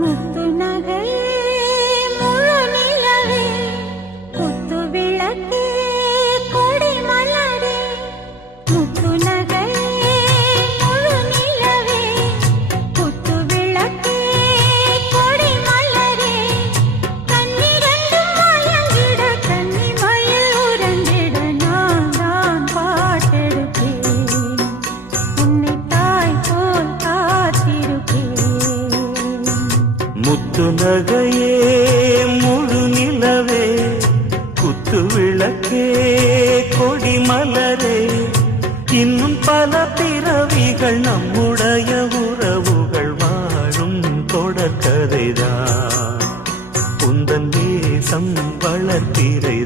முத்து நகையே முழு நிலவே குத்து விளக்கே கொடி மலரே முத்து நகையே முழு நிலவே குத்து விளக்கே கொடி மலரே கண்ணிரண்டும் மயங்கிட கன்னி மயில் உறங்கிட நான் தான் பாட்டெடுப்பேன் உன்னை தாய் போல் காத்திருப்பேன் முத்து நகையே முழு நிலவே குத்து விளக்கே கொடி மலரே இன்னும் பல பிறவிகள் நம்முடைய உறவுகள் வாழும் தொடர்கதைதான் உந்தன் தேசம் வளர்த்திரை